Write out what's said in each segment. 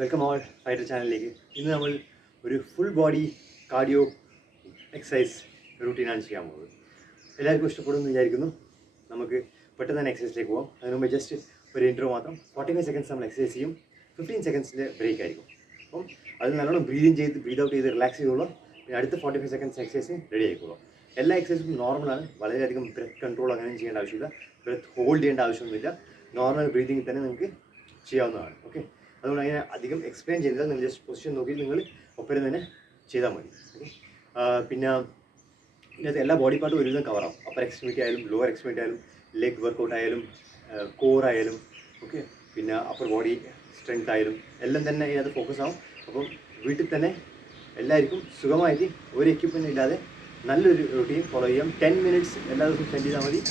Welcome all fighter ചാനലിലേക്ക്. ഇന്ന് നമ്മൾ ഒരു ഫുൾ ബോഡി കാർഡിയോ എക്സസൈസ് റൂട്ടീനാണ് ചെയ്യാൻ പോകുന്നത്. എല്ലാവർക്കും ഇഷ്ടപ്പെടുമെന്ന് വിചാരിക്കുന്നു. നമുക്ക് പെട്ടെന്ന് തന്നെ എക്സസൈസിലേക്ക് പോകാം. അതിന് മുമ്പ് ജസ്റ്റ് ഒരു ഇൻട്രോ മാത്രം. 45 സെക്കൻഡ്സ് നമ്മൾ എക്സസൈസ് ചെയ്യും. 15 സെക്കൻഡ്സിൻ്റെ ബ്രേക്ക് ആയിരിക്കും. അപ്പം അത് നല്ലോണം ബ്രീത് ഔട്ട് ചെയ്ത് റിലാക്സ് ചെയ്തോളൂ. പിന്നെ അടുത്ത 45 സെക്കൻഡ്സ് എക്സസൈസ് റെഡി ആയിക്കോളൂ. എല്ലാ എക്സസൈസും നോർമലാണ്. വളരെയധികം ബ്രെത്ത് കൺട്രോൾ അങ്ങനെ ചെയ്യേണ്ട ആവശ്യമില്ല. ബ്രെത്ത് ഹോൾഡ് ചെയ്യേണ്ട ആവശ്യമൊന്നുമില്ല. നോർമൽ ബ്രീതിങ്ങിൽ തന്നെ നിങ്ങൾക്ക് ചെയ്യാവുന്നതാണ്. ഓക്കെ, അതുകൊണ്ട് അങ്ങനെ അധികം എക്സ്പ്ലെയിൻ ചെയ്തില്ല. നിങ്ങൾ ജസ്റ്റ് പൊസിഷൻ നോക്കി നിങ്ങൾ ഒപ്പം തന്നെ ചെയ്താൽ മതി. ഓക്കെ, പിന്നെ ഇതിനകത്ത് എല്ലാ ബോഡി പാർട്ടും ഒരുവിധം കവറാവും. അപ്പർ എക്സ്ട്രിമിറ്റി ആയാലും ലോവർ എക്സ്ട്രിമിറ്റി ആയാലും ലെഗ് വർക്കൗട്ട് ആയാലും കോർ ആയാലും ഓക്കെ, പിന്നെ അപ്പർ ബോഡി സ്ട്രെങ്ത് ആയാലും എല്ലാം തന്നെ ഇതിനകത്ത് ഫോക്കസ് ആവും. അപ്പം വീട്ടിൽ തന്നെ എല്ലാവർക്കും സുഖമായിട്ട് ഒരു എക്യുപ്മെൻറ്റ് ഇല്ലാതെ നല്ലൊരു റൂട്ടീൻ ഫോളോ ചെയ്യാം. 10 മിനിറ്റ്സ് എല്ലാ ദിവസവും സ്പെൻഡ് ചെയ്താൽ മതി.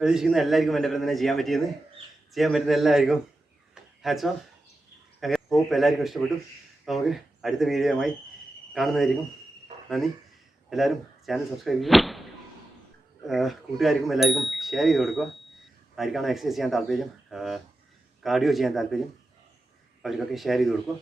പ്രതീക്ഷിക്കുന്ന എല്ലാവർക്കും എൻ്റെ പേര് തന്നെ ചെയ്യാൻ പറ്റുന്ന എല്ലാവർക്കും ഹാറ്റ്സ് ഓഫ്. അങ്ങനെ ഹോപ്പ് എല്ലാവർക്കും ഇഷ്ടപ്പെട്ടു. നമുക്ക് അടുത്ത വീഡിയോയുമായി കാണുന്നതായിരിക്കും. നന്ദി. എല്ലാവരും ചാനൽ സബ്സ്ക്രൈബ് ചെയ്യുക. കൂട്ടുകാർക്കും എല്ലാവർക്കും ഷെയർ ചെയ്ത് കൊടുക്കുക. ആർക്കാണോ എക്സസൈസ് ചെയ്യാൻ താല്പര്യം, കാർഡിയോ ചെയ്യാൻ താല്പര്യം, അവർക്കൊക്കെ ഷെയർ ചെയ്ത് കൊടുക്കുക.